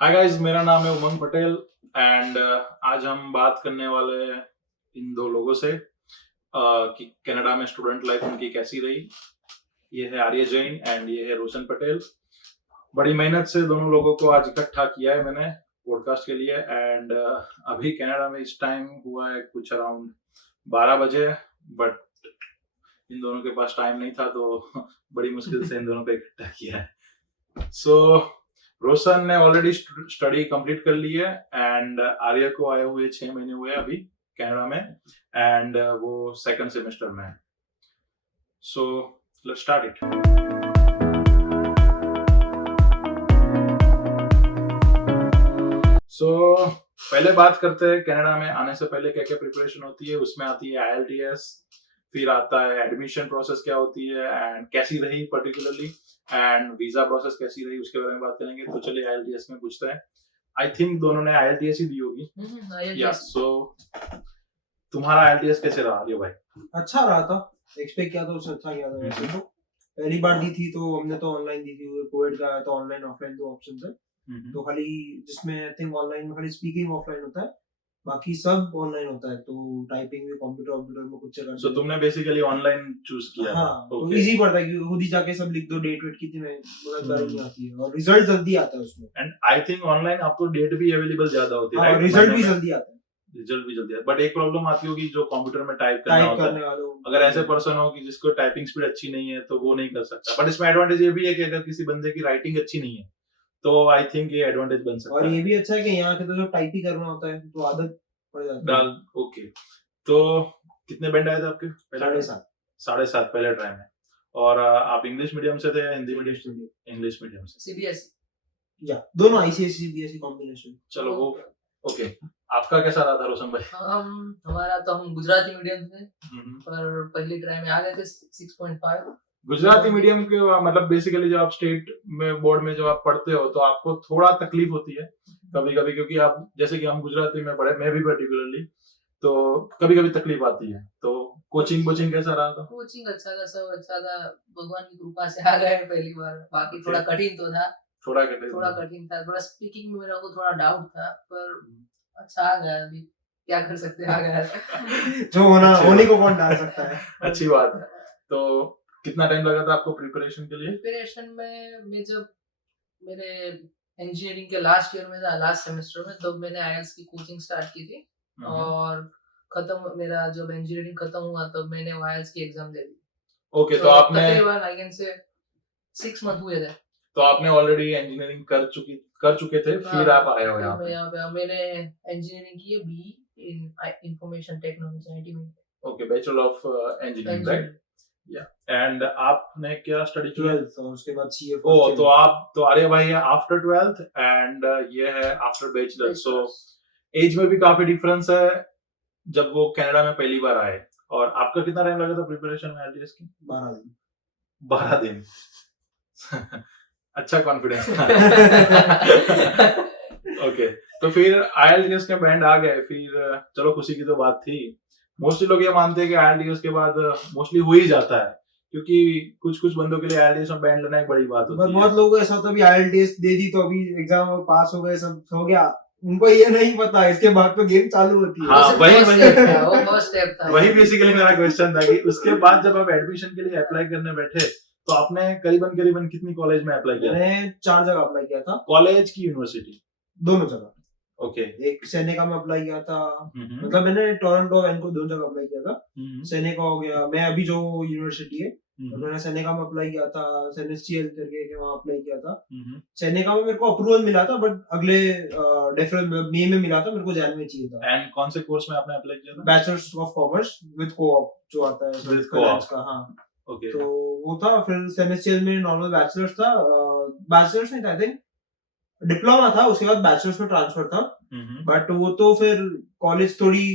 Hi guys, मेरा नाम है उमंग पटेल एंड आज हम बात करने वाले हैं इन दो लोगों से कि कनाडा में स्टूडेंट लाइफ उनकी कैसी रही। ये है आर्य जैन एंड ये है रोशन पटेल। बड़ी मेहनत से दोनों लोगों को आज इकट्ठा किया है मैंने पॉडकास्ट के लिए एंड अभी कनाडा में इस टाइम हुआ है कुछ अराउंड 12 बजे, बट इन दोनों के पास टाइम नहीं था तो बड़ी मुश्किल से इन दोनों को इकट्ठा किया है। सो रोशन ने ऑलरेडी स्टडी कंप्लीट कर ली है एंड आर्य को आए हुए 6 महीने हुए अभी कनाडा में एंड वो सेकंड सेमेस्टर में है। So let's start it. So पहले बात करते हैं कनाडा में आने से पहले क्या क्या प्रिपरेशन होती है। उसमें आती है IELTS, फिर आता है एडमिशन प्रोसेस क्या होती है एंड कैसी रही पर्टिकुलरली, एंड वीजा प्रोसेस कैसी रही उसके बारे में बात करेंगे। तो चलिए IELTS में पूछते हैं। आई थिंक दोनों ने IELTS ही दी होगी। या सो तुम्हारा IELTS कैसे रहा आर्य भाई? अच्छा रहा था, एक्सपेक्ट किया था उससे अच्छा किया था। वैसे तो पहली बार दी थी तो हमने तो ऑनलाइन दी थी, कोविड का आया तो ऑनलाइन ऑफलाइन दो ऑप्शन थे। तो खाली जिसमें आई थिंक ऑनलाइन में खाली स्पीकिंग ऑफलाइन होता है, बाकी सब ऑनलाइन होता है। तो टाइपिंग भी कंप्यूटर में कुछ चला। सो तुमने बेसिकली ऑनलाइन चूज किया? हाँ, तो इजी पड़ता है क्योंकि खुद ही जाके सब लिख दो, डेट वेट कितनी में मतलब नहीं आती है और रिजल्ट जल्दी आता है उसमें। एंड आई थिंक ऑनलाइन आपको डेट भी अवेलेबल ज्यादा होती है, और रिजल्ट भी जल्दी आता है। रिजल्ट भी जल्दी आता है, बट एक प्रॉब्लम आती होगी जो कंप्यूटर में टाइप करना होता है। अगर ऐसे पर्सन हो कि जिसको टाइपिंग स्पीड अच्छी नहीं है तो वो नहीं कर सकता। बट इसमें एडवांटेज ये भी है कि अगर किसी बंदे की राइटिंग अच्छी नहीं है तो आई थिंक ये एडवांटेज बन सकता है। और ये भी अच्छा है कि यहाँ के तो जब टाइप ही करना होता है तो आदत पड़ जाती है। ओके, तो कितने बैंड आए थे आपके? 7.5 पहले ट्राई में। और आप इंग्लिश मीडियम से थे या हिंदी मीडियम? इंग्लिश मीडियम से। CBSE या दोनों ICSE CBSE कॉम्बिनेशन। चलो वो ओके। आपका कैसा रहा था रोशन भाई? हमारा तो हम गुजराती मीडियम से पर पहली ट्राई में आ गए थे 6.5। गुजराती मीडियम के मतलब बेसिकली जब आप स्टेट में बोर्ड में जब आप पढ़ते हो तो आपको थोड़ा तकलीफ होती है कभी कभी, क्योंकि आप जैसे कि हम गुजराती में पढ़े, मैं भी पर्टिकुलरली, तो कभी कभी तकलीफ आती है। तो कोचिंग कैसा रहा था? कोचिंग अच्छा था, सब अच्छा था, भगवान की कृपा से आ गए पहली बार। बाकी थोड़ा कठिन तो था, थोड़ा कठिन था, थोड़ा स्पीकिंग में मेरा को थोड़ा डाउट था, पर अच्छा आ गया। अभी क्या कर सकते हैं, आ गया। जो होने को कौन डाल सकता है। अच्छी बात है। तो कितना टाइम लगा था आपको प्रिपरेशन के लिए? प्रिपरेशन में मैं जब मेरे इंजीनियरिंग के लास्ट ईयर में था, लास्ट सेमेस्टर में, तब मैंने IELTS की कोचिंग स्टार्ट की थी और खत्म मेरा जब इंजीनियरिंग खत्म हुआ तब मैंने IELTS की एग्जाम दे दी। ओके, तो आपने तकरीबन आई कैन से 6 मंथ हुए थे। तो आपने ऑलरेडी इंजीनियरिंग कर चुके थे, फिर आप आए हो यहाँ पे? मैंने इंजीनियरिंग की है BE in information technology IT में। Okay, bachelor of engineering, right? या एंड आपने क्या स्टडी किया? 12th और उसके बाद CA। तो आप तो आर्य भाई है आफ्टर 12th एंड ये है आफ्टर बैचलर। सो एज में भी काफी डिफरेंस है जब वो कनाडा में पहली बार आए। और आपका कितना टाइम लगा था प्रिपरेशन में IELTS की? 12 दिन। अच्छा कॉन्फिडेंस। ओके, तो फिर IELTS के बैंड आ गए, फिर चलो खुशी की तो बात थी। मोस्टली लोग ये मानते हैं कि IELTS के बाद मोस्टली हो ही जाता है, क्योंकि कुछ बंदों के लिए IELTS में बैंड लेना एक बड़ी बात होती है। बहुत लोगों को ऐसा होता है अभी IELTS दे दी तो अभी एग्जाम में पास हो गए, सब हो गया। उनको ये नहीं पता इसके बाद तो गेम चालू होती है। हाँ, वही फर्स्ट स्टेप था। वही बेसिकली मेरा क्वेश्चन था कि उसके बाद जब आप एडमिशन के लिए अप्लाई करने बैठे तो आपने करीबन कितनी कॉलेज में अप्लाई किया? मैंने 4 जगह अप्लाई किया था। कॉलेज की यूनिवर्सिटी? दोनों जगह। ओके। एक सेनेका में अप्लाई किया था, मतलब मैंने टोरंटो वैंकूवर दोनों जगह अप्लाई किया था। सेनेका हो गया, मैं अभी जो यूनिवर्सिटी है मैंने सेनेका में अप्लाई किया था, सेनेस्टियल करके वहां अप्लाई किया था। सेनेका में मेरे को अप्रूवल मिला था, बट अगले डिफरेंट मई में मिला था, मेरे को जैन में चाहिए था। एंड कौन से कोर्स में आपने अप्लाई किया था? Bachelors of commerce with co-op जो आता है विद को-ऑप का। हाँ, ओके। तो वो था। फिर सेमेस्टियल में नॉर्मल बैचलर्स था, बैचलर्स नहीं था, आई थिंक डिप्लोमा था, उसके बाद बैचलर्स में ट्रांसफर था। बट वो तो फिर कॉलेज थोड़ी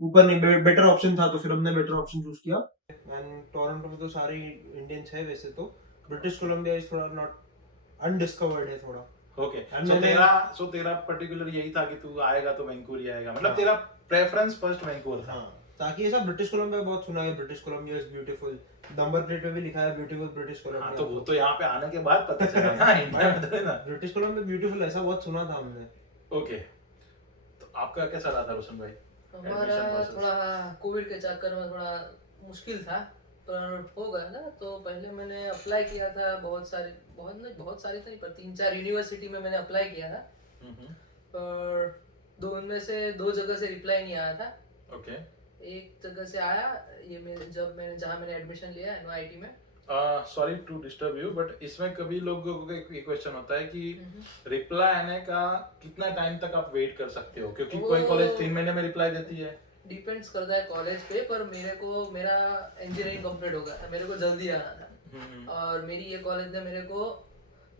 ऊपर नहीं, बेटर ऑप्शन था, तो फिर हमने बेटर ऑप्शन चूज किया। एंड टोरंटो में तो सारे इंडियंस है वैसे तो, ब्रिटिश कोलंबिया इज थोड़ा नॉट अनडिस्कवर्ड है थोड़ा। ओके, सो तेरा पर्टिकुलर यही था कि तू आएगा तो वैंकूवर ही आएगा, मतलब तेरा प्रेफरेंस फर्स्ट वैंकूवर था? ताकि ये सब ब्रिटिश कोलंबिया बहुत सुना है, British Columbia is beautiful, number plate पे भी लिखा है ब्यूटीफुल ब्रिटिश कोलंबिया। हाँ, तो वो तो यहाँ पे आने के बाद पता चला ना इंडिया में तो है ना। ब्रिटिश कोलंबिया ब्यूटीफुल ऐसा बहुत सुना था हमने। ओके, तो आपका कैसा रहा था रोशन भाई? हमारा थोड़ा कोविड के चक्कर में थोड़ा मुश्किल था, पर हो गया ना। तो पहले मैंने अप्लाई किया था बहुत सारे तो नहीं, पर 3-4 यूनिवर्सिटी में मैंने अप्लाई किया था, पर उनमें से 2 जगह से रिप्लाई नहीं आया था। ओके, एक जगह से आया, ये जहाँ मैंने एडमिशन लिया एनआईटी में। Sorry to disturb you, but इसमें कभी लोगों को एक क्वेश्चन होता है कि रिप्लाई आने का कितना टाइम तक आप वेट कर सकते हो, क्योंकि कोई कॉलेज 3 महीने में रिप्लाई देती है। डिपेंड्स करता है कॉलेज पे, पर मेरा इंजीनियरिंग कंप्लीट हो गया, मेरे को जल्दी आना था, और मेरी ये कॉलेज ने मेरे को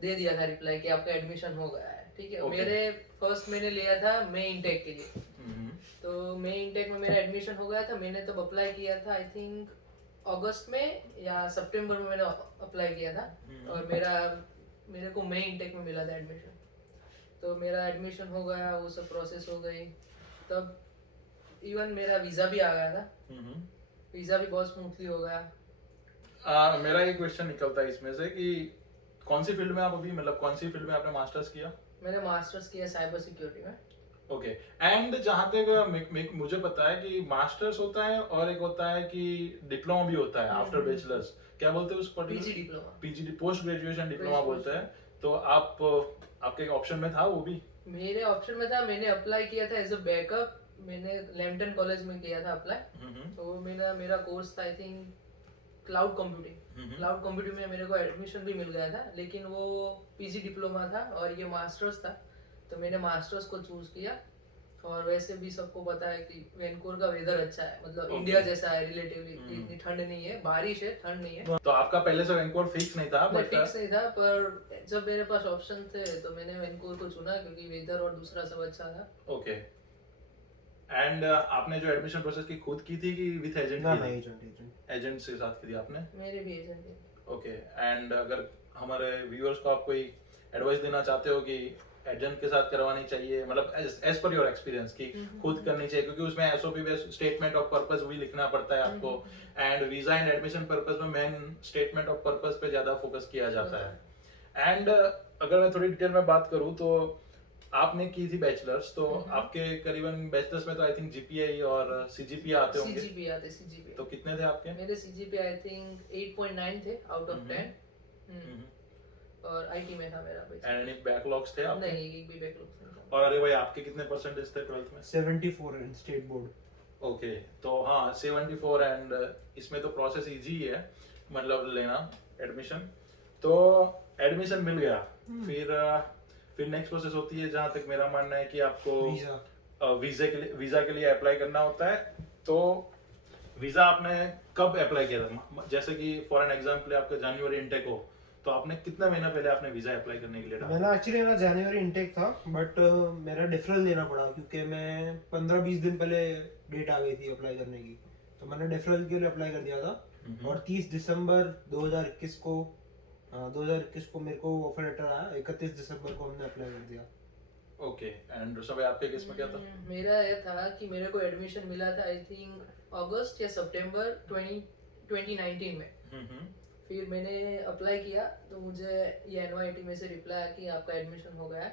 दे दिया था रिप्लाई कि आपका एडमिशन हो गया है, ठीक है। मेरे फर्स्ट मैंने लिया था मई इनटेक के लिए, तो मई इनटेक में मेरा एडमिशन हो गया था। मैंने तब अप्लाई किया था, आई थिंक अगस्त में या सितंबर में मैंने अप्लाई किया था, और मेरे को मई इनटेक में मिला था एडमिशन। तो मेरा एडमिशन हो गया, वो सब प्रोसेस हो गई, तब इवन मेरा वीज़ा भी आ गया था। वीज़ा भी बहुत स्मूथली हो गया। मेरा एक क्वेश्चन निकलता है इसमें से कि कौन सी फील्ड में आप अभी, मतलब कौन सी फील्ड में आपने मास्टर्स किया? मैंने मास्टर्स किया साइबर सिक्योरिटी में। ओके, एंड जहाँ तक मुझे पता है कि मास्टर्स होता है और एक होता है कि डिप्लोमा भी होता है आफ्टर बैचलर्स, क्या बोलते हैं उस PG diploma, PG post graduation diploma बोलते हैं। तो आपके ऑप्शन में था वो भी? मेरे ऑप्शन में था, मैंने अप्लाई किया था एज अ बैकअप, मैंने लैम्पटन कॉलेज में किया था अप्लाई। तो मेरा कोर्स था आई थिंक क्लाउड कंप्यूटिंग में मेरे को एडमिशन भी मिल गया था, लेकिन वो पीजी डिप्लोमा था और ये मास्टर्स था, तो मैंने मास्टर्स को चूज किया। और वैसे भी सबको पता है कि वैंकूवर का वेदर अच्छा है, मतलब इंडिया जैसा है रिलेटिवली, इतनी ठंड नहीं है, बारिश है, ठंड नहीं है। तो आपका पहले से वैंकूवर फिक्स नहीं था? फिक्स नहीं था, पर जब मेरे पास ऑप्शन थे तो मैंने वैंकूवर को चुना, क्योंकि वेदर और दूसरा सब अच्छा था। ओके, एंड आपने जो एडमिशन प्रोसेस की खुद की थी कि विद एजेंट? ना, एजेंट से साथ की थी आपने? मेरे भी एजेंट थे। ओके, एंड अगर हमारे व्यूअर्स को आप कोई एडवाइस देना चाहते हो कि एजेंट के साथ करवानी चाहिए, मतलब एज पर योर एक्सपीरियंस कि खुद करनी चाहिए, क्योंकि उसमें SOP based statement of purpose भी लिखना पड़ता है आपको, and visa and admission purpose में मेन स्टेटमेंट ऑफ पर्पस पे ज्यादा फोकस किया जाता है। एंड अगर मैं थोड़ी डिटेल में बात करूं तो आपने की थी बैचलर्स, तो आपके करीबन बैचलर्स में तो आई थिंक जीपीए और सीजीपीए आते होंगे। सीजीपीए तो कितने थे आपके? मेरे सीजीपीए आई थिंक 8.9 थे आउट ऑफ 10, और आईटी में था मेरा। एंड एनी बैकलॉग्स थे आपके? नहीं, एक भी बैकलॉग्स नहीं था। और अरे भाई, आपके कितने परसेंटेज थे 12th में? 74 इन स्टेट बोर्ड। ओके, तो हाँ 74, एंड इसमें तो प्रोसेस इजी है, मतलब लेना एडमिशन। तो एडमिशन मिल गया, फिर नेक्स्ट प्रोसेस होती है, जहाँ तक मेरा मानना है कि आपको वीजा के लिए अप्लाई करना होता है। तो वीजा आपने कब अप्लाई किया था? जैसे कि फॉर एन एग्जांपल आपका जनवरी इनटेक हो, तो आपने कितना महीना पहले आपने वीजा अप्लाई करने के लिए डाला? मैंने एक्चुअली मेरा जनवरी इनटेक था, बट मेरा डिफरल देना पड़ा, क्योंकि मैं 15-20 दिन पहले डेट आ गई थी अप्लाई करने की, तो मैंने डिफरल के लिए अप्लाई कर दिया था। और 30 दिसंबर 2021 को मेरे को ऑफर लेटर आया, 31 दिसंबर को हमने अप्लाई कर दिया। ओके, एंड ऋषभ भाई आपके केस में क्या था? मेरा ये था कि मेरे को एडमिशन मिला था आई थिंक अगस्त या सितंबर 2019 में। फिर मैंने अप्लाई किया, तो मुझे ये एनवाईटी में से रिप्लाई आया कि आपका एडमिशन हो गया है,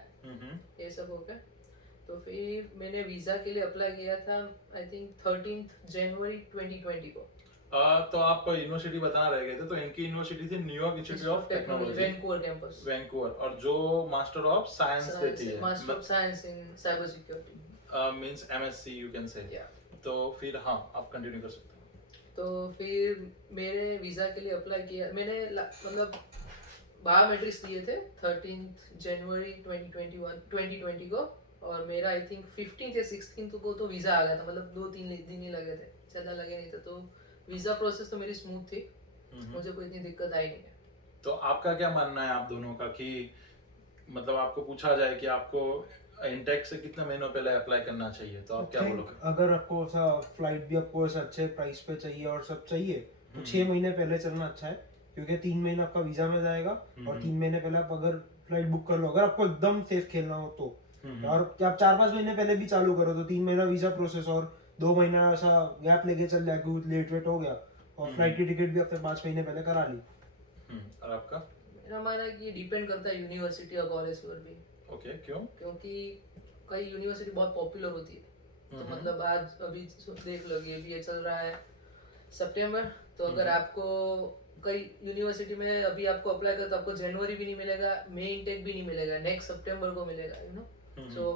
ये सब हो गया। तो फिर मैंने वीजा के लिए अप्लाई किया था आई थिंक 13 जनवरी 2020 को। तो आप यूनिवर्सिटी बताना रह गए थे, तो इनकी यूनिवर्सिटी थी New York institute of technology, Vancouver campus, Vancouver, और जो मास्टर ऑफ साइंस देती है, master of science in cyber security, means MSc you can से। तो फिर हाँ, आप कंटिन्यू कर सकते हैं। तो फिर मेरे वीजा के लिए अप्लाई किया मैंने, मतलब बायोमेट्रिक्स दिए थे 13 जनवरी 2020 को, और मेरा आई थिंक 15 या 16 को तो वीजा आ गया था, मतलब 2-3 दिन ही लगे थे, ज्यादा लगे नहीं थे। तो वीजा प्रोसेस तो मेरी स्मूथ थी, मुझे कोई इतनी दिक्कत आई नहीं है। तो आपका क्या मानना है आप दोनों का, कि मतलब आपको पूछा जाए कि आपको इनटेक से कितने महीनों पहले अप्लाई करना चाहिए, तो आप क्या बोलोगे? अगर आपको ऐसा फ्लाइट भी आपको ऐसा अच्छे प्राइस पे चाहिए और सब चाहिए, तो 6 महीने पहले चलना अच्छा है, क्योंकि 3 महीने आपका वीजा में जाएगा, और 3 महीने पहले आप अगर फ्लाइट बुक कर लो, अगर आपको एकदम सेफ खेलना हो तो, और आप 4-5 महीने पहले भी चालू करो तो 3 महीना वीजा प्रोसेस और 2 महीना ऐसा गैप लेके चल जाए क्योंकि लेट वेट हो गया और फ्लाइट की टिकट भी अपने 5 महीने पहले करा ली। और आपका? मेरा मानना है कि ये डिपेंड करता है यूनिवर्सिटी और कॉलेज पर भी। ओके, क्यों? क्योंकि कई यूनिवर्सिटी बहुत पॉपुलर होती है, तो मतलब आज अभी देख लो कि अभी ये चल रहा है सितंबर, तो अगर आपको कई यूनिवर्सिटी में अभी आपको अप्लाई कर तो आपको जनवरी भी नहीं मिलेगा, मई इनटेक भी नहीं मिलेगा, नेक्स्ट सितंबर को मिलेगा, यू नो। सो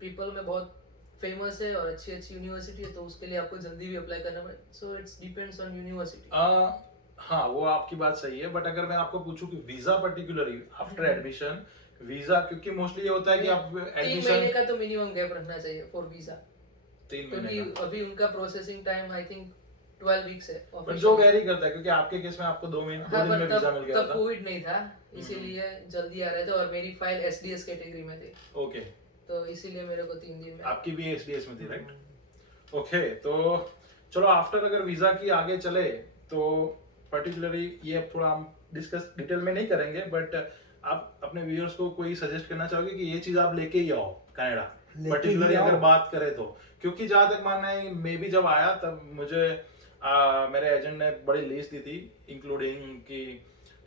पीपल में बहुत फेमस है और अच्छी अच्छी यूनिवर्सिटी है, तो उसके लिए आपको जल्दी भी अप्लाई करना पड़ेगा। So it's depends on university. हाँ, वो आपकी बात सही है, बट अगर मैं आपको पूछूं कि visa particularly after admission visa, क्योंकि मोस्टली ये होता है कि आप 3 एडमिशन महीने का तो मिनिमम गैप रखना चाहिए फॉर वीजा, 3 क्योंकि महीने का, अभी उनका processing time I think 12 weeks है पर जो वेरी करता है, क्योंकि आपके केस में आपको 2 महीने 2 हाँ, दिन में पर वीजा मिल गया तब था। कोविड नहीं था, इसीलिए जल्दी आ रहे थे और मेरी फाइल एसडीएस कैटेगरी में थी, ओके, तो इसीलिए मेरे को 3 दिन में। आपकी भी एसडीएस में थी, राइट? ओके, तो चलो आफ्टर अगर वीजा की आगे चले तो पर्टिकुलरली ये थोड़ा हम डिस्कस डिटेल में नहीं करेंगे, बट आप अपने व्यूअर्स को कोई सजेस्ट करना चाहोगे कि ये चीज आप लेके ही आओ कनाडा, पर्टिकुलरली अगर बात करें तो? क्योंकि जहां तक मानना है, मैं भी जब आया तब मुझे मेरे एजेंट ने बड़ी लिस्ट दी थी, इंक्लूडिंग कि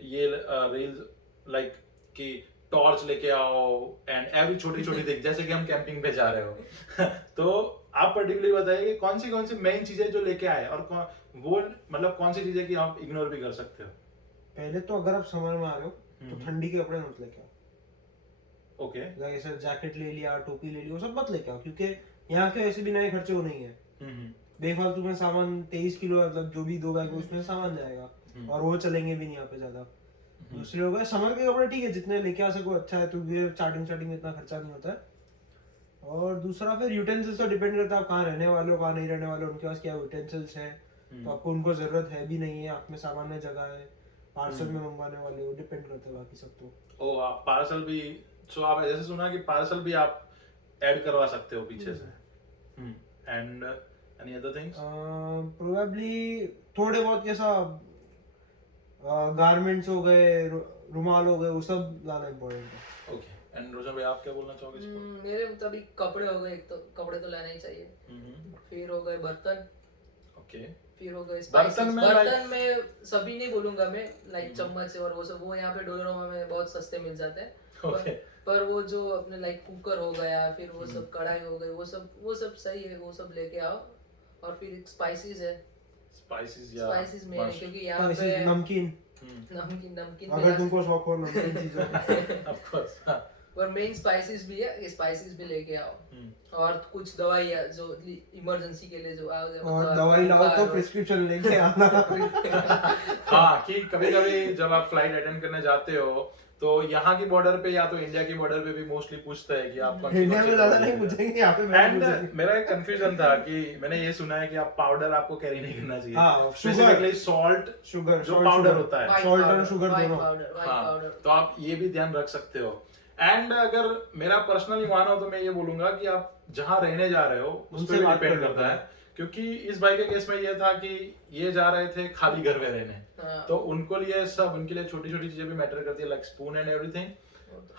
ये रील्स लाइक कि टॉर्च लेके आओ एंड एवरी छोटी छोटी थिंग, जैसे कि हम कैंपिंग पे जा रहे हो तो आप पर्टिकुलरली बताइए कौन सी मेन चीजें जो लेके आए और वो मतलब कौन सी चीजें कि आप इग्नोर भी कर सकते हो? पहले तो अगर आप समर में आ रहे हो तो ठंडी के कपड़े मत लेके आओ। ओके, जैसे जैकेट ले लिया, टोपी ले ली, वो सब मत लेके आओ, क्योंकि यहाँ के वैसे भी नए खर्चे होने ही है। बेफालतू में सामान 23 किलो मतलब जो भी 2 बैग उसमें सामान जाएगा और वो चलेंगे भी नहीं यहाँ पे ज्यादा। दूसरे हो गए समर के कपड़े, ठीक है जितने लेके आ सको अच्छा है, क्योंकि स्टार्टिंग में इतना खर्चा नहीं होता है। और दूसरा फिर यूटेंसिल्स तो डिपेंड करता है आप कहाँ रहने वाले हो, कहाँ नहीं रहने वाले हो, उनके पास क्या यूटेंसिल्स है, तो आपको उनको जरूरत है भी नहीं है, आप में सामान में जगह है, पार्सल में मंगवाने वाले हो, डिपेंड करता है बाकी सब। तो ओ आप पार्सल भी, सो आप ऐसे सुना कि पार्सल भी आप ऐड करवा सकते हो पीछे से, and any other things? Probably थोड़े बहुत कैसा गारमेंट्स हो गए, रुमाल हो गए, वो सब लाना इम्पोर्टेंट है। ओके, एंड रोशन भाई आप क्या बोलना चाहोगे इस पर? मेरे मुताबिक कपड़े हो गए, एक तो कपड़े तो लेना ही चाहिए, फिर हो गए बर्तन, ओके, फिर हो गए बर्तन में सभी नहीं बोलूंगा मैं, लाइक चम्मच और वो सब, वो यहाँ पे डोलोरमा में बहुत सस्ते मिल जाते हैं। ओके, पर वो जो अपने लाइक कुकर हो गया, फिर वो सब कढ़ाई हो गई, वो सब सही है, वो सब लेके आओ। और फिर स्पाइसेस है, स्पाइसेस में है, क्योंकि यहाँ पे नमकीन अगर तुमको शौक हो नमकीन चीजों ऑफ कोर्स, और मेन स्पाइसेस भी है, स्पाइसेस भी लेके आओ। और कुछ दवाइयाँ जो इमरजेंसी के लिए जो और दवाई लाओ तो प्रिस्क्रिप्शन लेके आना। हाँ, कि कभी-कभी जब आप फ्लाइट अटेंड करने जाते हो तो यहाँ की बॉर्डर पे या तो इंडिया की बॉर्डर पे भी मोस्टली पूछते हैं कि आप इंडिया में ज्यादा नहीं पूछेंगे, यहाँ पे एंड मेरा एक कंफ्यूजन था कि मैंने ये सुना है कि आप पाउडर आपको कैरी नहीं करना चाहिए, हाँ, स्पेसिफिकली सॉल्ट, शुगर जो पाउडर होता है, सॉल्ट और शुगर दोनों, हाँ, तो आप ये भी ध्यान रख सकते हो। एंड अगर मेरा पर्सनली मानो तो मैं ये बोलूंगा कि आप जहाँ रहने जा रहे हो उस पर डिपेंड करता है, क्योंकि इस भाई के केस में ये था कि ये जा रहे थे खाली घर में रहने, तो उनको लिए सब, उनके लिए छोटी छोटी चीजें भी मैटर करती है, लाइक स्पून एंड एवरीथिंग,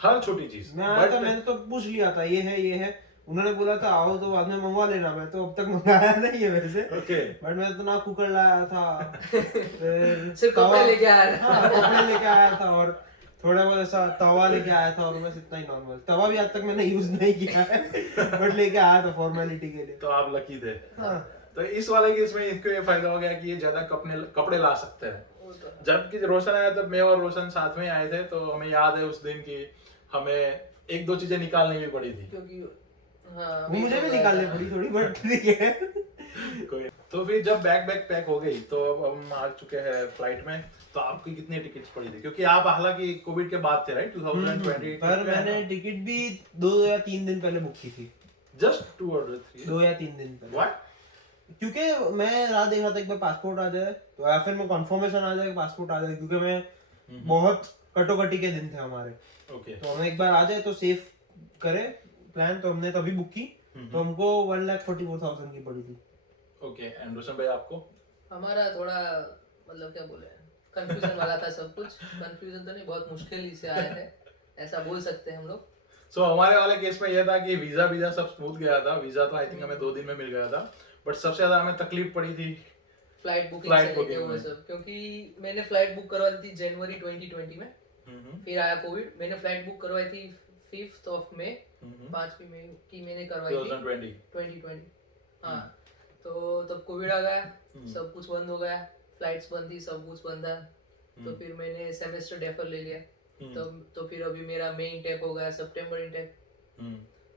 हर छोटी चीज। मैंने तो पूछ लिया था ये है, उन्होंने बोला था आओ तो बाद में मंगवा लेना, मैं तो अब तक मंगाया नहीं है वैसे, ओके, बट मैं तो ना कुकर लाया था, सिर्फ कपड़े लेके आया था। हाँ, कपड़े लेके आया था और थोड़ा बहुत ऐसा तवा लेके आया था, और बस इतना ही नॉर्मल। तवा भी आज तक मैंने यूज नहीं किया है बट लेके आया था फॉर्मेलिटी के लिए। तो आप लकी थे। हाँ। तो इस वाले केस में इसको ये फायदा हो गया कि ये ज्यादा कपड़े ला सकते हैं। जबकि रोशन आया तब मैं और रोशन साथ में आए थे, तो हमें याद है उस दिन की हमें 1-2 चीजें निकालनी भी पड़ी थी, क्योंकि वो मुझे भी निकालनी पड़ी थोड़ी, बट ठीक है। कोई तो फिर जब बैग पैक हो गई तो अब हम आ चुके हैं फ्लाइट में, तो आपकी कितनी टिकट्स पड़ी थी? क्योंकि आप हालांकि कोविड के बाद थे, राइट? 2020 पर मैंने टिकट भी 2 या 3 दिन पहले बुक की थी। जस्ट 2 और 3? 2 या 3 दिन पहले। व्हाई? क्योंकि मैं राह देख रहा था एक बार पासपोर्ट आ जाए, तो या फिर मैं कंफर्मेशन आ जाए पासपोर्ट आ जाए, क्योंकि मैं बहुत कटोकटी के दिन थे हमारे। ओके, तो हमें एक बार आ जाए तो सेफ करे प्लान, तो हमने तभी बुक की, तो हमको 1,44,000 की पड़ी थी। ओके, एंड रोशन भाई आपको? हमारा थोड़ा मतलब क्या बोले, कंफ्यूजन वाला था सब कुछ। कंफ्यूजन तो नहीं, बहुत मुश्किल से आए थे, ऐसा बोल सकते हैं हम लोग। सो हमारे वाले केस में यह था कि वीजा सब स्मूथ गया था, वीजा तो आई थिंक हमें 2 दिन में मिल गया था, बट सबसे ज्यादा हमें तकलीफ पड़ी थी फ्लाइट बुकिंग Flight से लेके booking वो में। सब, क्योंकि मैंने फ्लाइट बुक करवाई थी जनवरी 2020 में, फिर आया कोविड। मैंने फ्लाइट बुक करवाई थी 5th of May, 5वीं मई की मैंने करवाई थी 2020। हाँ, तो तब कोविड आ गया, सब कुछ बंद हो गया, फ्लाइट्स बंद थी, सब कुछ बंद था। तो फिर मैंने सेमेस्टर डेफर ले लिया। तो फिर अभी मेरा मई इंटेक हो गया, सितंबर इंटेक।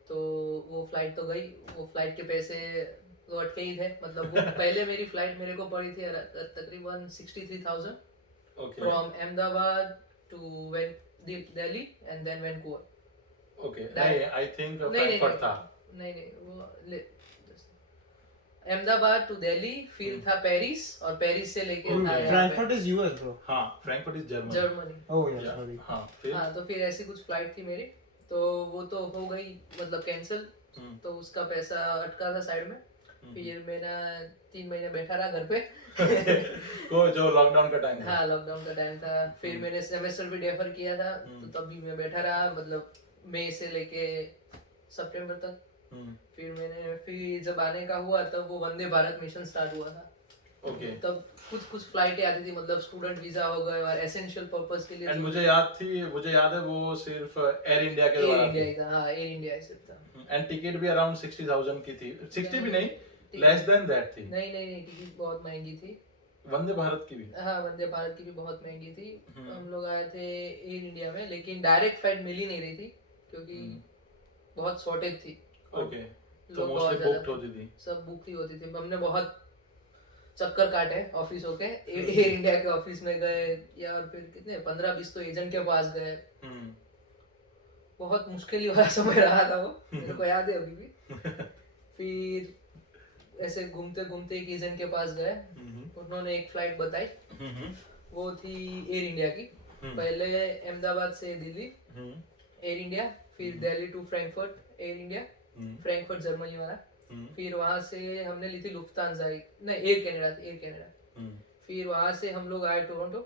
तो वो फ्लाइट तो गई, वो फ्लाइट के पैसे तो अटके ही थे। मतलब वो पहले मेरी फ्लाइट मेरे को पड़ी थी तकरीबन 63,000 from Ahmedabad to Delhi and then Vancouver. Okay, नहीं आई थिंक फ्रैंकफर्ट था। नहीं वो अहमदाबाद टू दिल्ली, फिर था पेरिस, और पेरिस से लेके था फ्रैंकफर्ट इज यूएस ब्रो। हाँ, Frankfurt is Germany. Oh yes, sorry. हाँ, फिर तो फिर ऐसी कुछ फ्लाइट थी मेरी, तो वो तो हो गई मतलब कैंसिल। तो उसका पैसा अटका था साइड में। फिर मेरा 3 महीने बैठा रहा घर पे। वो जो लॉकडाउन का टाइम था। हाँ, लॉकडाउन का टाइम था। फिर मैंने सेमेस्टर भी डेफर किया था, तो तब भी मैं बैठा रहा, मतलब मई से लेके सितंबर तक। फिर जब आने का हुआ तब वो वंदे भारत मिशन स्टार्ट हुआ था। ओके, तब कुछ फ्लाइटें आती थी, मतलब स्टूडेंट वीजा हो गए और एसेंशियल पर्पस के लिए। एंड मुझे याद है वो सिर्फ एयर इंडिया के द्वारा एयर इंडिया था। हाँ, एयर इंडिया सिर्फ था। एंड टिकट भी अराउंड 60,000 की थी, 60 भी नहीं, लेस देन दैट थी। नहीं, टिकट बहुत महंगी थी। वंदे भारत की भी? हाँ, वंदे भारत की भी बहुत महंगी थी। हम लोग आए थे एयर इंडिया में, लेकिन डायरेक्ट फ्लाइट मिल ही नहीं रही थी, क्योंकि बहुत शॉर्टेज थी। ओके, तो मोस्टली बुक्ड होती थी। सब बुक ही होती थी। हमने बहुत चक्कर काटे ऑफिस होके, एयर इंडिया के ऑफिस में गए यार, फिर कितने 15-20 तो एजेंट के पास गए। बहुत मुश्किल वाला समय रहा था वो, मेरे को याद है अभी भी। फिर ऐसे घूमते घूमते एक एजेंट के पास गए, उन्होंने एक फ्लाइट बताई, वो थी एयर इंडिया की। पहले अहमदाबाद से दिल्ली एयर इंडिया, फिर Delhi to Frankfurt Air India, Frankfurt Germany वाला। फिर वहां से हमने ली थी लुफ्तांजा, नहीं एयर कनाडा थी, एयर कनाडा। फिर वहां से हम लोग आए Toronto,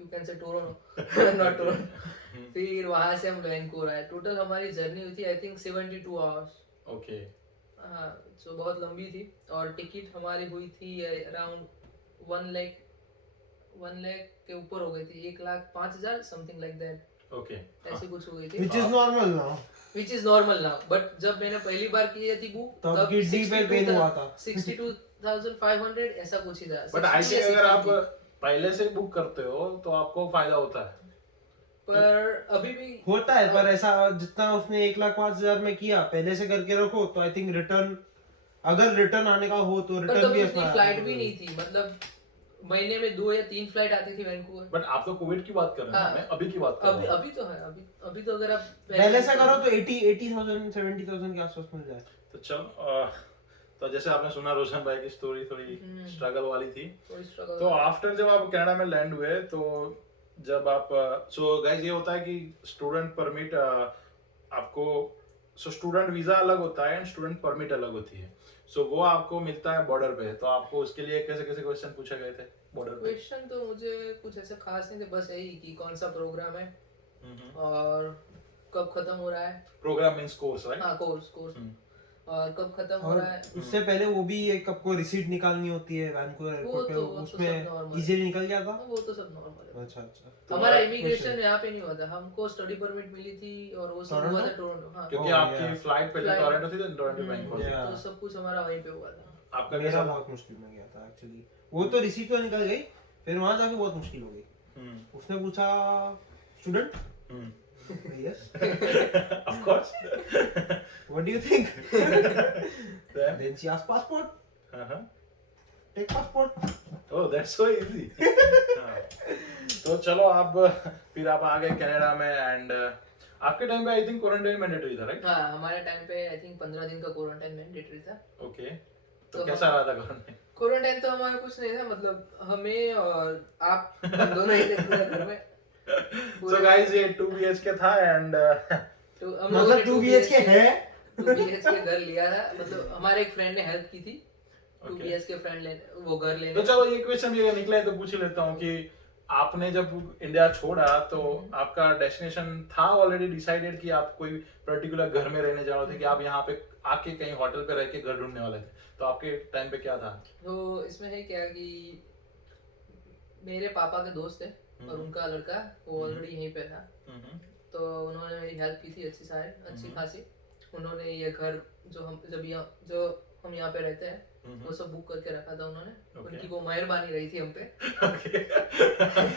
you can say Toronto not Toronto. फिर वहां से हम वैंकूवर आए। टोटल हमारी जर्नी हुई थी आई थिंक 72 आवर्स। ओके, हाँ, सो बहुत लंबी थी। और टिकट हमारी हुई थी अराउंड 1 लाख के ऊपर हो गई थी, 1,05,000 समथिंग लाइक दैट। ओके, ऐसे कुछ हो गई थी, which is normal now. But जब मैंने पहली बार की थी बुक, तब किडनी पे पेन हुआ था। 62,500 ऐसा कुछ ही था। बट आई थिंक अगर आप पहले से बुक करते हो तो आपको फायदा होता है। पर अभी भी होता है, पर ऐसा जितना उसने 1,05,000 में किया, पहले से करके रखो तो आई थिंक अगर रिटर्न आने का हो तो रिटर्न भी अपना फ्लाइट भी नहीं थी, मतलब महीने में 2 या 3 फ्लाइट आती थी वैंकूवर। बट आप तो कोविड की बात कर रहे हैं, मैं अभी की बात कर रहा हूं। अभी तो है, अभी तो अगर आप पहले से करो तो 80,000 70,000 के आसपास मिल जाए। तो चलो, तो जैसे आपने सुना रोशन भाई की स्टोरी थोड़ी स्ट्रगल वाली थी। तो आफ्टर जब आप कनाडा में लैंड हुए, तो जब आप सो गाइस, ये होता है कि स्टूडेंट परमिट आपको, सो स्टूडेंट वीजा अलग होता है एंड स्टूडेंट परमिट अलग होती है। सो वो आपको मिलता है बॉर्डर पे। तो आपको उसके लिए कैसे कैसे क्वेश्चन पूछे गए थे बॉर्डर पे? क्वेश्चन तो मुझे कुछ ऐसे खास नहीं थे, बस यही कि कौन सा प्रोग्राम है और कब खत्म हो रहा है। Program means course, right? हाँ, कोर्स और कब खत्म हो रहा है। उससे पहले वो भी एक आपको रिसीट निकालनी होती है वैंकूवर एयरपोर्ट पे, उसमें इजीली निकल गया था। वो तो सब नॉर्मल है। अच्छा। हमारा इमिग्रेशन यहाँ पे नहीं हुआ था, हमको स्टडी परमिट मिली थी और वो सब हुआ था टोरंटो। हाँ, क्योंकि आपकी फ्लाइट पहले टोरंटो थी, देन टोरंटो वैंकूवर, तो सब कुछ हमारा वहीं पे हुआ था। आपका मेरा बहुत मुश्किल में गया था एक्चुअली। वो तो रिसीट तो निकल गई, फिर वहां जाके बहुत मुश्किल हो गई। उसने पूछा student, yes of course, what do you think? Then she asked passport. Take passport. Oh, that's so easy. तो चलो, आप फिर आप आ गए कनाडा में एंड आपके टाइम पे आई थिंक क्वारंटाइन मैंडेटरी था, राइट? हाँ, हमारे टाइम पे आई थिंक 15 दिन का क्वारंटाइन मैंडेटरी था। ओके, तो कैसा रहा था क्वारंटाइन? क्वारंटाइन तो हमारा कुछ नहीं था, मतलब हमें और आप दोनों ही थे घर में। So guys, ये 2 BHK था एंड मतलब 2 BHK है, 2 BHK घर लिया था। मतलब हमारे एक फ्रेंड ने हेल्प की थी 2 BHK फ्रेंड लेने, वो घर लेने। तो चलो, ये क्वेश्चन भी निकला है तो पूछ लेता हूँ कि आपने जब इंडिया छोड़ा तो आपका डेस्टिनेशन था ऑलरेडी डिसाइडेड कि आप कोई पर्टिकुलर घर में रहने जा रहे थे कि आप यहाँ पे आके कहीं होटल पे रह के घर ढूंढने वाले थे, तो आपके टाइम पे क्या था? तो इसमें है क्या कि मेरे पापा के दोस्त थे और उनका लड़का वो ऑलरेडी यहीं पे था, तो उन्होंने मेरी हेल्प की थी अच्छी खासी। उन्होंने ये घर जो हम यहाँ पे रहते हैं वो सब बुक करके रखा था उन्होंने। उनकी वो मेहरबानी रही थी हम पे।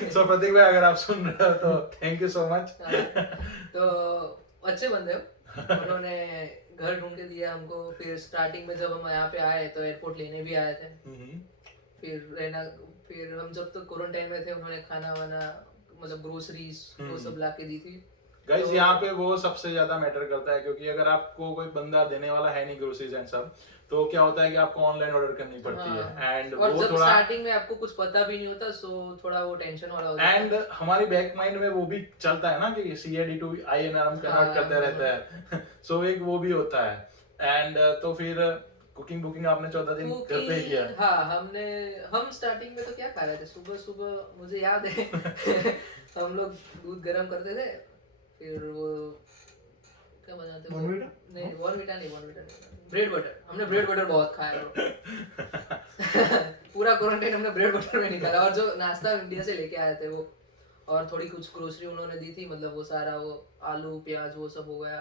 सो प्रतीक भाई अगर आप सुन रहे हो तो थैंक यू सो मच। तो अच्छे बंदे हो, उन्होंने घर ढूंढ के दिया हमको। फिर स्टार्टिंग में जब हम यहाँ पे आए तो एयरपोर्ट लेने भी आए थे। फिर हम जब तक क्वारंटाइन में थे उन्होंने खाना वाना मतलब ग्रोसरीज वो सब ला के दी थी। गाइस यहाँ पे वो सबसे ज्यादा मैटर करता है, क्योंकि अगर आपको कोई बंदा देने वाला है नहीं ग्रोसरीज एंड सब, तो क्या होता है कि आपको ऑनलाइन ऑर्डर करनी पड़ती है। एंड और वो जब थोड़ा स्टार्टिंग में आपको कुछ पता भी नहीं होता, सो थोड़ा वो टेंशन वाला होता है। एंड हमारी बैक माइंड में वो भी चलता है ना कि CAD to INR हम कन्वर्ट करते रहता है। सो एक वो भी होता है। एंड तो फिर कुकिंग बुकिंग आपने 14 दिन घर पे ही किया? हाँ, हम स्टार्टिंग में तो क्या खा रहे थे, सुबह मुझे याद है हम लोग दूध गरम करते थे, फिर वो क्या बनाते थे, बॉर्नविटा नहीं, ब्रेड बटर। हमने ब्रेड बटर बहुत खाया पूरा क्वारंटाइन हमने ब्रेड बटर में निकाला। और जो नाश्ता इंडिया से लेके आए थे वो, और थोड़ी कुछ ग्रोसरी उन्होंने दी थी, मतलब वो सारा वो आलू प्याज वो सब हो गया,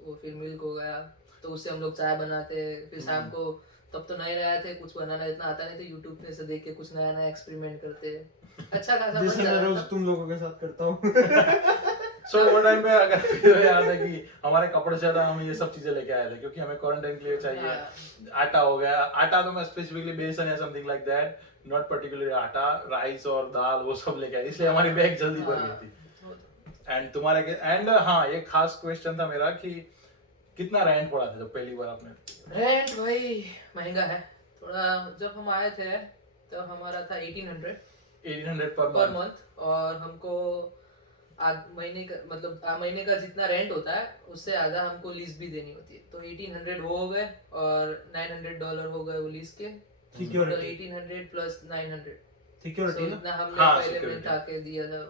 वो फिर मिल्क हो गया, तो उससे हम लोग चाय बनाते। फिर शाम को तब तो नए आए थे, कुछ बनाना इतना आता नहीं था, यूट्यूब पे से देख के कुछ नया एक्सपेरिमेंट करते। अच्छा खासा जैसे मैं रोज तुम लोगों के साथ करता हूँ। सो वो टाइम पे अगर फिर याद है कि हमारे कपड़े से ज्यादा हम ये सब चीजें लेके आए थे, क्योंकि हमें क्वारंटाइन के लिए चाहिए। आटा हो गया, आटा तो मैं स्पेसिफिकली बेसन या something like that, not particularly आटा, राइस और दाल वो सब लेके आए, इसलिए हमारी बैग जल्दी भर गई थी। एंड तुम्हारे एंड हाँ, ये खास क्वेश्चन था मेरा कि कितना रेंट पड़ा था जब पहली बार आपने? रेंट भाई महंगा है थोड़ा। जब हम आए थे तब हमारा था 1800 पर मंथ, और हमको महीने का जितना रेंट होता है उससे आधा हमको लीज भी देनी होती है। तो 1800 वो हो गए और $900 हो गए वो लीज के। सिक्योरिटी 1800 प्लस 900 सिक्योरिटी इतना हमने पहले रेंट आके दिया था।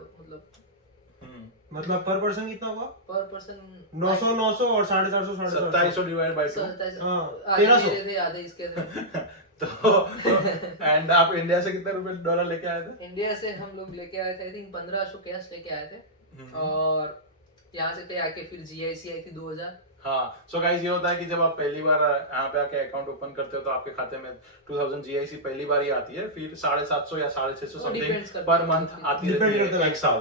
मतलब पर पर्सन कितना होगा? पर पर्सन 900 और 450 2700 डिवाइड बाय 2 1300 थे आधे इसके थे। तो एंड आप इंडिया से कितने रुपए डॉलर लेके आए थे? इंडिया से हम लोग लेके आए थे आई थिंक 1500 कैश लेके आए थे, और यहाँ से पे आके फिर GIC आई थी 2000। हाँ, सो गाइस ये होता है कि जब आप पहली बार यहाँ पे आके अकाउंट ओपन करते हो तो आपके खाते में 2000 GIC पहली बार ही आती है, फिर 750 या 650 समथिंग पर मंथ आती रहती है एक साल।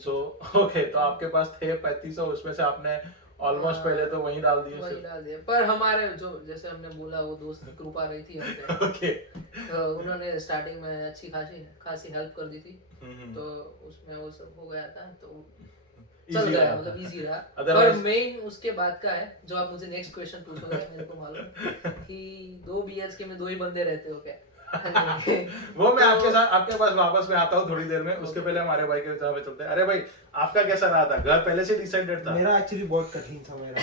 सो ओके, तो आपके पास थे 3500, उसमें से आपने ऑलमोस्ट पहले तो वही डाल दिए। पर हमारे जो जैसे हमने बोला वो दोस्त की कृपा रही थी हम पे। ओके, तो उन्होंने स्टार्टिंग में अच्छी खासी हेल्प कर दी थी, तो उसमें वो सब हो गया था, तो चल गया, मतलब इजी रहा। पर मेन उसके बाद का है जो आप मुझे नेक्स्ट क्वेश्चन पूछोगे, मेरे को मालूम कि 2 BHK में 2 ही बंदे रहते हो क्या? वो मैं आपके पास वापस में आता हूँ थोड़ी देर में। उसके पहले हमारे भाई के साथ चलते हैं। अरे भाई, आपका कैसा रहा था? घर पहले से डिसाइडेड था? मेरा एक्चुअली बहुत कठिन था मेरा।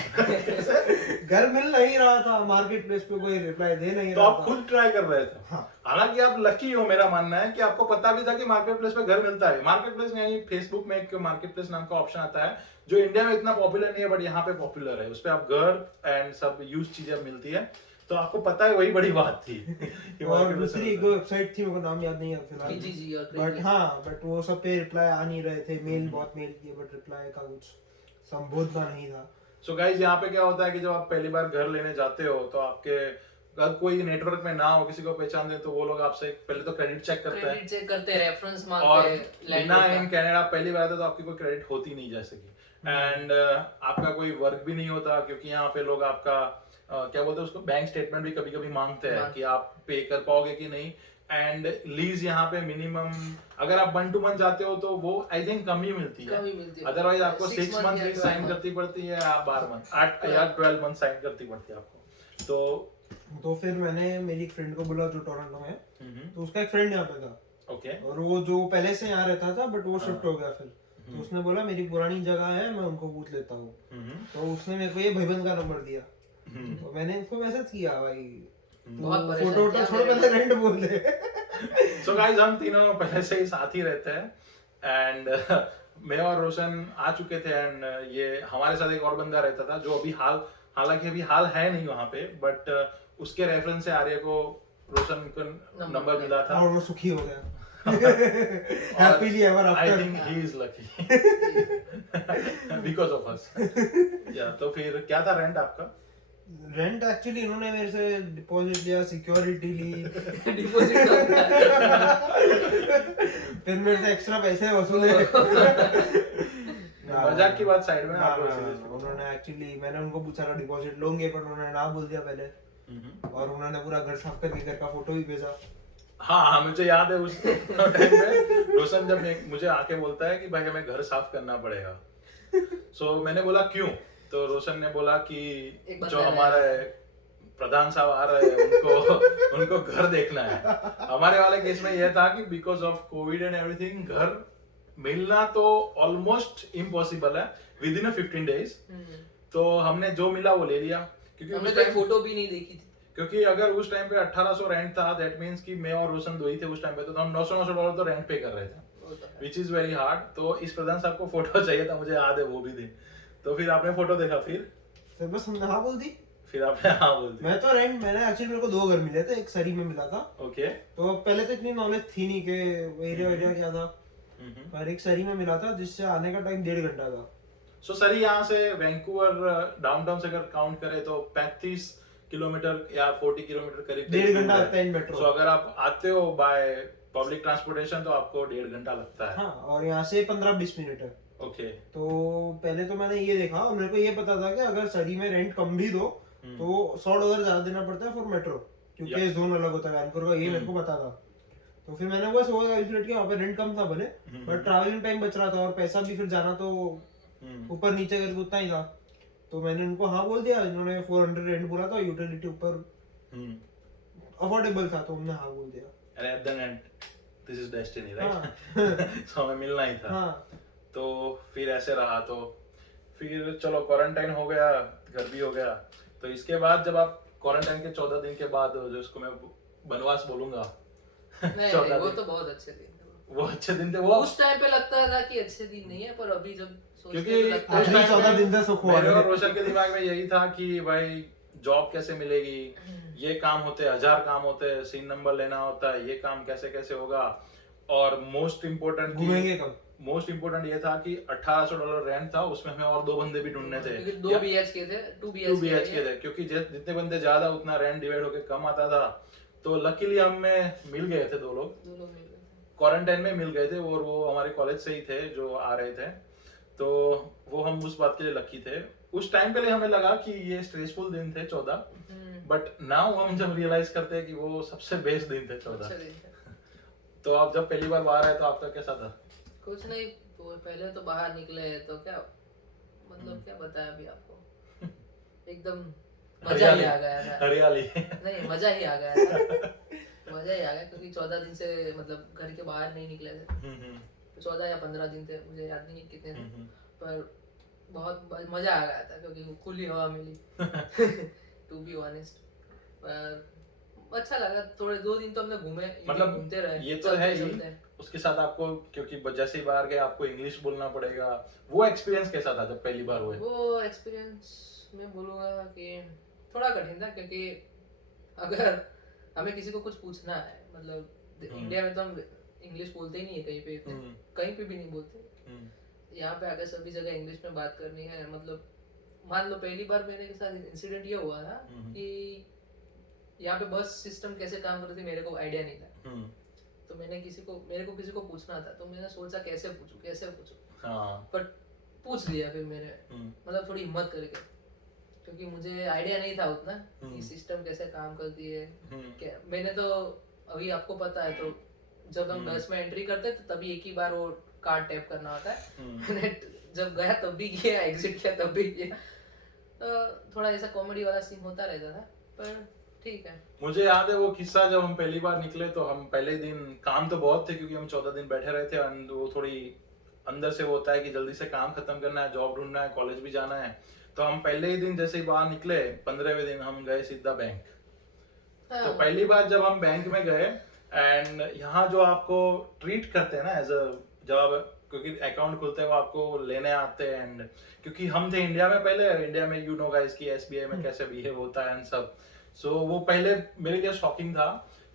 घर मिल नहीं रहा था, मार्केट प्लेस पे कोई रिप्लाई दे नहीं रहा था। तो आप खुद ट्राई कर रहे थे? हालांकि आप लकी हो, मेरा मानना है कि आपको पता भी था कि मार्केट प्लेस पे घर मिलता है। मार्केट प्लेस यानी फेसबुक में एक मार्केट प्लेस नाम का ऑप्शन आता है जो इंडिया में इतना पॉपुलर नहीं है, बट यहाँ पे पॉपुलर है। उसपे आप घर एंड सब यूज चीजें मिलती है, तो आपको पता है, वही बड़ी बात थी। और दूसरी एक वेबसाइट थी, मेरे को नाम याद नहीं है फिलहाल, बट हाँ, बट वो सब पे रिप्लाई आ नहीं रहे थे। बहुत मेल किए, बट रिप्लाई का कुछ संबोधना नहीं था। सो गाइस, यहाँ पे क्या होता है कि जब आप पहली बार घर लेने जाते हो तो आपके अगर कोई नेटवर्क में ना हो, किसी को पहचान दे, तो वो लोग आपसे पहले तो क्रेडिट चेक करते हैं, रेफरेंस मांगते हैं। बिना इन कनाडा पहली बार आते तो आपकी कोई क्रेडिट होती नहीं जैसे कि, एंड आपका कोई वर्क भी नहीं होता, क्योंकि यहाँ पे लोग आपका क्या बोलते हैं उसको, बैंक स्टेटमेंट भी कभी कभी मांगते हैं कि आप पे कर पाओगे कि नहीं। एंड लीज यहाँ पे मिनिमम अगर आप 1 to 1 जाते हो तो वो आई थिंक कम ही मिलती है, अदरवाइज आपको 6 मंथ लीज साइन करती पड़ती है, आप 12 मंथ 8 या 12 मंथ साइन करती पड़ती है आपको। तो फिर मैंने मेरी फ्रेंड को बोला जो टोरंटो में, तो उसका एक फ्रेंड यहाँ पे था, ओके, और वो जो पहले से यहाँ रहता था बट वो शिफ्ट हो गया फिर, तो उसने बोला मेरी पुरानी जगह है, मैं उनको पूछ लेता हूँ। तो उसने मेरे को ये भाईबंद का नंबर दिया, तो मैंने इनको मैसेज किया, भाई बहुत परेशान फोटो किया छोड़ो, मेरे पहले रेंट बोल दे। सो गाइस हम तीनों पहले से ही साथ ही रहते हैं एंड मैं और रोशन आ चुके थे एंड ये हमारे साथ एक और बंदा रहता था जो अभी हालांकि अभी हाल है नहीं वहाँ पे, बट उसके रेफरेंस से आर्य को रोशन को नंबर मिला था और वो सुखी हो गया happily ever I after. Think he is lucky because of us. या तो फिर क्या था रेंट आपका? रेंट एक्चुअली इन्होंने मेरे से डिपॉजिट लिया, सिक्योरिटी ली, डिपॉजिट फिर मेरे से एक्स्ट्रा पैसे वसूले। मजाक की बात साइड में, हाँ, आप उन्होंने एक्चुअली, मैंने उनको पूछा था डिपॉजिट लोगे, पर उन्होंने ना बोल दिया पहले, और उन्होंने पूरा घर साफ करके घर का फोटो भी भेजा। हाँ मुझे याद है उस टाइम में रोशन जब मुझे आके बोलता है कि भाई हमें घर साफ करना पड़ेगा। सो मैंने बोला क्यों? तो रोशन ने बोला कि जो हमारे प्रधान साहब आ रहे हैं उनको घर देखना है। हमारे वाले केस में यह था कि because of Covid and everything घर मिलना तो ऑलमोस्ट इम्पॉसिबल है विद इन 15 डेज। तो हमने जो मिला वो ले लिया, क्योंकि हमने तो फोटो भी नहीं देखी थी। क्योंकि अगर उस टाइम पे 1800 रेंट था, दैट मींस कि मैं और रोशन दो ही थे उस टाइम पे, तो हम $900 तो रेंट पे कर रहे थे, विच इज वेरी हार्ड। तो इस प्रधान साहब को फोटो चाहिए था, मुझे याद है वो भी दिन। तो फिर आपने फोटो देखा, फिर बस हमने हाँ बोल दी। फिर आपने हाँ बोल दी। मैं तो रेंट, मैंने एक्चुअली मेरे को 2 घर मिले थे, एक सरी में मिला था। ओके। तो पहले तो इतनी नॉलेज थी नहीं कि एरिया क्या था, पर एक सरी में मिला था जिससे आने का टाइम 1.5 घंटा था। सो सरी यहाँ से वैंकूवर डाउनटाउन से अगर काउंट करें तो 35 किलोमीटर या 40 किलोमीटर करीब 1.5 घंटा लगता है इन मेट्रो। सो अगर आप आते हो बाय पब्लिक ट्रांसपोर्टेशन तो आपको 1.5 घंटा लगता है। हाँ, और यहाँ से 15-20 मिनट है। ओके। तो पहले तो मैंने ये देखा, और मेरे को ये पता था कि अगर सरी में रेंट कम भी दो तो $100 ज्यादा देना पड़ता है फॉर मेट्रो, क्योंकि जोन अलग होता है वैनकूवर का, ये मेरे को पता था। तो फिर मैंने वो सोचा कैलकुलेट किया, वहाँ पे रेंट कम था भले, बट ट्रैवलिंग टाइम बच रहा था और पैसा भी फिर जाना तो ऊपर नीचे करके उतना ही था। तो मैंने उनको हाँ बोल दिया, इन्होंने 400 रेंट बोला था, यूटिलिटी ऊपर अफोर्डेबल था, तो हमने हाँ बोल दिया। And at the end, this is destiny, right? So हमें मिलना ही था। हाँ। तो फिर ऐसे रहा, तो फिर चलो क्वारंटाइन हो गया, घर भी हो गया। तो इसके बाद जब आप क्वारंटाइन के 14 दिन के बाद, जो इसको मैं बनवास बोलूंगा, नहीं, वो तो बहुत अच्छे दिन थे। वो अच्छे दिन थे। वो उस टाइम पे लगता था कि अच्छे दिन नहीं है, पर अभी जब क्योंकि उस टाइम 14 दिन से सुख हुआ मेरे और रोशन के दिमाग में यही था कि भाई जॉब कैसे मिलेगी, ये काम होते हैं, 1000 काम होते हैं, सीन नंबर लेना होता है, ये काम कैसे कैसे होगा। और मोस्ट इम्पोर्टेंट घूमेंगे कब, मोस्ट इम्पोर्टेंट ये था कि $1800 रेंट था, उसमें हमें और 2 बंदे भी ढूंढने थे, 2 BHK थे, 2 BHK थे, क्योंकि जितने बंदे ज्यादा उतना रेंट डिवाइड होके कम आता था। तो लकीली हमें मिल गए थे 2 लोग, क्वारंटाइन में मिल गए थे, और वो हमारे कॉलेज से ही थे जो आ रहे थे। तो वो हम उस बात के लिए लकी थे। उस टाइम पे हमें लगा कि ये स्ट्रेसफुल दिन थे 14, बट नाउ हम जब रियलाइज करते हैं कि वो सबसे बेस्ट दिन थे 14। तो आप जब पहली बार बाहर आए तो आपका कैसा था? कुछ नहीं, पहले तो बाहर निकले तो क्या मतलब क्या बताया अभी आपको, एकदम मजा ही आ गया था। हरियाली नहीं, मजा ही आ गया था। मजा ही आ गया, क्योंकि 14 दिन से मतलब घर के बाहर नहीं निकले थे। 14 या 15 दिन थे, मुझे याद नहीं कितने थे, पर बहुत मजा आ गया था क्योंकि खुली हवा मिली टू बी ऑनेस्ट। पर अच्छा लगा, थोड़े 2 दिन तो हमने घूमे, मतलब घूमते रहे, ये तो है ही। उसके साथ आपको, क्योंकि जैसे ही बाहर गए आपको इंग्लिश बोलना पड़ेगा, वो एक्सपीरियंस कैसा था जब पहली बार हुए? वो एक्सपीरियंस मैं बोलूँगा कि थोड़ा कठिन था, क्योंकि अगर हमें किसी को कुछ पूछना है, मतलब इंडिया में तो हम इंग्लिश बोलते ही नहीं है, कहीं पे भी नहीं बोलते। यहाँ पे आकर सभी जगह इंग्लिश में बात करनी है। मतलब मान लो पहली बार मेरे के साथ इंसिडेंट ये हुआ था कि यहाँ पे बस सिस्टम कैसे काम करती है मेरे को आइडिया नहीं था। तो मेरे को किसी को पूछना था, तो मैंने सोचा कैसे पूछूं। पर पूछ लिया फिर मैंने, मतलब थोड़ी हिम्मत करके, क्योंकि मुझे आइडिया नहीं था उतना कि सिस्टम कैसे काम करती है। मैंने तो अभी आपको पता है, तो जब हम बस में एंट्री करते तो तभी एक ही बार वो कार्ड टैप करना होता है। मैंने जब गया तब भी किया, एग्जिट किया तब भी किया। तो थोड़ा ऐसा कॉमेडी वाला सीन होता रहता था, पर ठीक है। मुझे याद है वो किस्सा, जब हम पहली बार निकले तो हम पहले दिन, काम तो बहुत थे क्योंकि हम 14 दिन बैठे रहे थे, और वो थोड़ी अंदर से वो होता है कि जल्दी से काम खत्म करना है, जॉब ढूंढना है, कॉलेज भी जाना है। तो हम पहले ही दिन जैसे ही बाहर निकले, 15वें दिन हम गए सीधा बैंक। तो पहली बार जब हम बैंक में गए एंड यहाँ जो आपको ट्रीट करते हैं ना एज अ जब क्योंकि अकाउंट खुलते हैं वो आपको लेने आते हैं एंड क्योंकि हम थे इंडिया में पहले, इंडिया में यू नो गाइस की एसबीआई में कैसे बिहेव होता है एंड सब, सो वो पहले मेरे लिए शॉकिंग था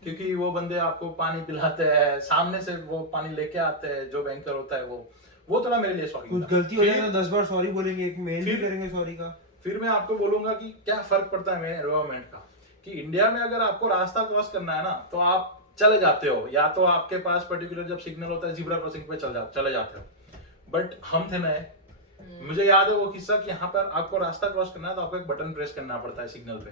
क्योंकि वो बंदे आपको पानी पिलाते हैं, सामने से वो पानी लेके आते हैं, जो बैंकर होता है वो थोड़ा मेरे लिए शॉकिंग कुछ गलती हो जाए तो 10 बार सॉरी बोलेंगे, एक मेल भी करेंगे सॉरी का। फिर मैं आपको बोलूंगा कि क्या फर्क पड़ता है मेरे एनवायरमेंट का, कि इंडिया में अगर आपको रास्ता क्रॉस करना है ना तो आप चले जाते हो, या तो आपके पास पर्टिकुलर जब सिग्नल होता है जिब्रा क्रॉसिंग पे चले जाते हो, बट हम थे नए, मुझे याद है वो किस्सा कि यहाँ पर आपको रास्ता क्रॉस करना है तो आपको एक बटन प्रेस करना पड़ता है सिग्नल पे,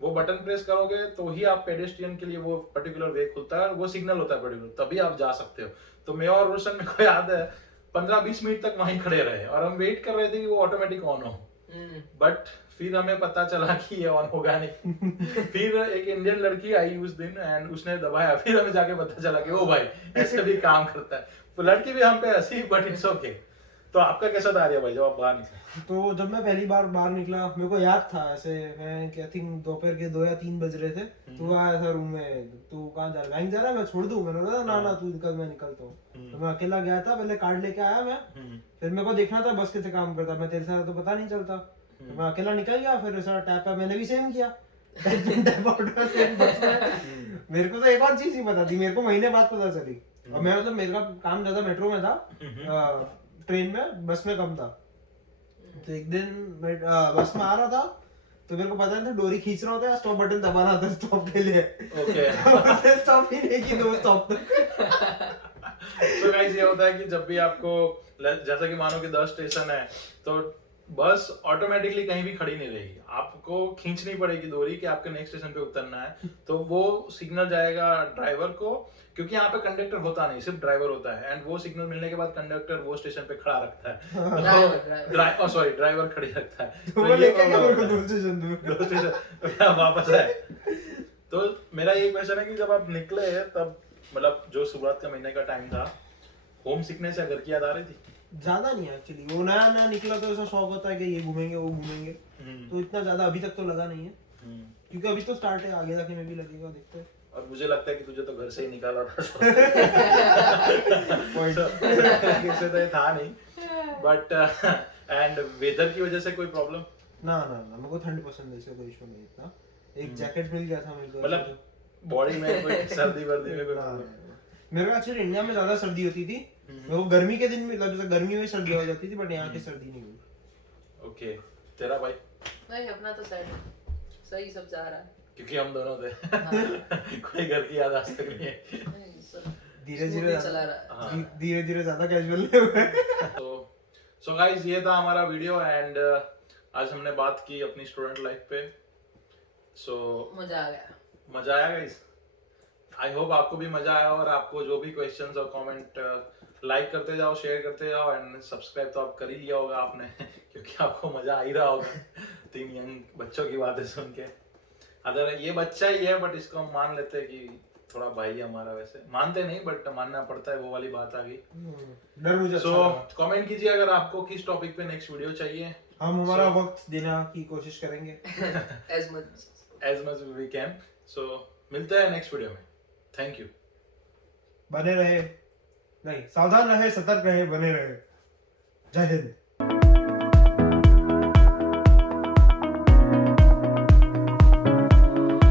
वो बटन प्रेस करोगे तो ही आप पेडेस्ट्रियन के लिए वो पर्टिकुलर वे खुलता है और वो सिग्नल होता है पर्टिकुलर, तभी आप जा सकते हो। तो मैं और रोशन मेरे को याद है 15-20 मिनट तक वहीं खड़े रहे और हम वेट कर रहे थे कि वो ऑटोमेटिक ऑन हो, बट फिर हमें पता चला कि ये ऑन होगा नहीं। फिर एक इंडियन लड़की आई उस दिन एंड उसने दबाया, फिर हमें जाके पता चला कि ओ भाई ऐसे भी काम करता है, तो लड़की भी हम पे हंसी, बट इट्स ओके। तो आपका कैसा था आर्या भाई जब आप बाहर निकले? तो जब मैं पहली बार बाहर निकला मेरे को याद था ऐसे, मैं आई थिंक दोपहर के 2 या 3 बज रहे थे, तो आया था रूम में, तू कहाँ जा रहा है, बैंक जा रहा है, मैं छोड़ दूं, मैंने बोला ना ना तू निकल, मैं निकलता हूँ। तो मैं अकेला गया था, पहले कार्ड लेके आया मैं, फिर मेरे को देखना था बस कैसे काम करता, मैं तेरे साथ तो पता नहीं चलता, तो मैं अकेला निकल गया, फिर ऐसा टैप है मैंने भी सेम किया। मेरे को तो एक और चीज ही पता थी, मेरे को महीने बाद पता चली, और मैं मतलब मेरा काम ज्यादा मेट्रो में था, ट्रेन में बस में कम था। तो एक दिन मैं बस में आ रहा था तो मेरे को पता नहीं था डोरी खींच रहा होता है, स्टॉप बटन दबाना होता है स्टॉप के लिए। ओके स्टॉप ही नहीं की 2 स्टॉप तक। तो गाइस ये होता है कि जब भी आपको जैसा कि मानो कि 10 स्टेशन है तो बस ऑटोमेटिकली कहीं भी खड़ी नहीं रहेगी, आपको खींचनी पड़ेगी डोरी कि आपके नेक्स्ट स्टेशन पे उतरना है, तो वो सिग्नल जाएगा ड्राइवर को, क्योंकि यहाँ पे कंडक्टर होता नहीं, सिर्फ ड्राइवर होता है, एंड वो सिग्नल मिलने के बाद कंडक्टर वो स्टेशन पे खड़ा रखता है, ड्राइवर खड़ी रखता है, तो लेके गया मेरे को 2 स्टेशन वापस है। तो मेरा ये क्वेश्चन है कि जब आप निकले तब मतलब जो शुरुआत का महीने का टाइम था, होम सिकनेस या घर की याद आ रही थी? ज्यादा नहीं एक्चुअली, वो नया नया निकला तो ऐसा शौक होता है कि ये घूमेंगे वो घूमेंगे, तो इतना ज्यादा अभी तक तो लगा नहीं है, क्योंकि अभी तो स्टार्ट है, आगे जाके में भी लगेगा, देखते हैं। और मुझे लगता है कि तुझे तो घर से ही निकाला था किसी तो था नहीं, बट एंड वेदर की वजह से कोई प्रॉब्लम? ना ना ना, मेरे को ठंड पसंद है, इसका कोई इशू नहीं इतना, एक जैकेट मिल गया था मेरे को, मतलब बॉडी में कोई सर्दी वर्दी में कोई मेरे को एक्चुअली इंडिया में ज्यादा सर्दी होती थी, मेरे को गर्मी के दिन में मतलब गर्मी में सर्दी हो जाती थी, बट यहाँ की सर्दी नहीं हुई। ओके, तेरा भाई? नहीं अपना तो सही सब जा रहा है, क्योंकि हम दोनों थे कोई घर की याद आज तक नहीं है, धीरे धीरे ज्यादा कैजुअल हो गए। सो गाइस ये था हमारा वीडियो एंड आज हमने बात की अपनी स्टूडेंट लाइफ पे, सो मजा आया गाइस, आई होप आपको भी मजा आया, और आपको जो भी क्वेश्चंस और कमेंट लाइक करते जाओ, शेयर करते जाओ, एंड सब्सक्राइब तो आप कर ही लिया होगा आपने क्योंकि आपको मजा आ ही रहा होगा 3 यंग बच्चों की बातें सुन के। अगर ये बच्चा ही है बट इसको हम मान लेते हैं कि थोड़ा भाई है हमारा, वैसे मानते नहीं बट मानना पड़ता है, वो वाली बात आ गई। सो कमेंट कीजिए अगर आपको किस टॉपिक पे नेक्स्ट वीडियो चाहिए, हम हमारा वक्त देना की कोशिश करेंगे as much वी कैन। सो मिलते हैं नेक्स्ट वीडियो में, थैंक यू। बने रहे, नहीं सावधान रहे, सतर्क रहे, बने रहे। जय हिंद।